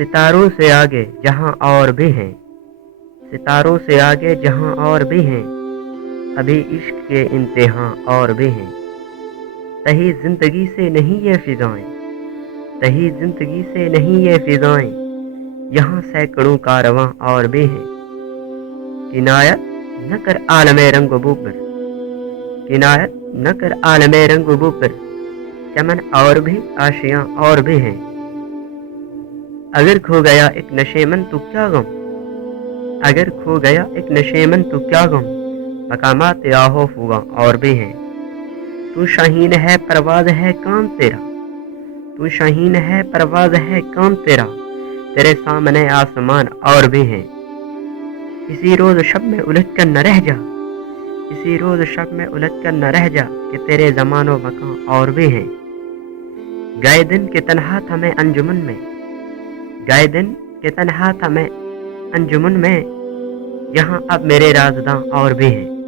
सितारों से आगे जहां और भी हैं, सितारों से आगे जहां और भी हैं, अभी इश्क के इम्तिहां और भी हैं। तही जिंदगी से नहीं ये फिजाएं, तही जिंदगी से नहीं ये फिजाएं, यहाँ सैकड़ों कारवां और भी हैं। किनायत न कर आलमे रंग बू पर, किनायत न कर आलमे रंग बू पर, चमन और भी आशियां और भी हैं। अगर खो गया एक नशेमन तो क्या गम, अगर खो गया एक नशेमन तो क्या गम, मकामात आहो हुआ और भी हैं। तू शाहीन है परवाज़ है काम तेरा, तू शाहीन है परवाज़ है काम तेरा, तेरे सामने आसमान और भी हैं। इसी रोज़ शब में उलझ कर न रह जा, इसी रोज़ शब में उलझ कर न रह जा, कि तेरे ज़मानो मकां और भी हैं। गए दिन के तन्हा था मैं अंजुमन में, गए दिन के तन्हा था मैं अंजुमन में, यहाँ अब मेरे राज़दां और भी हैं।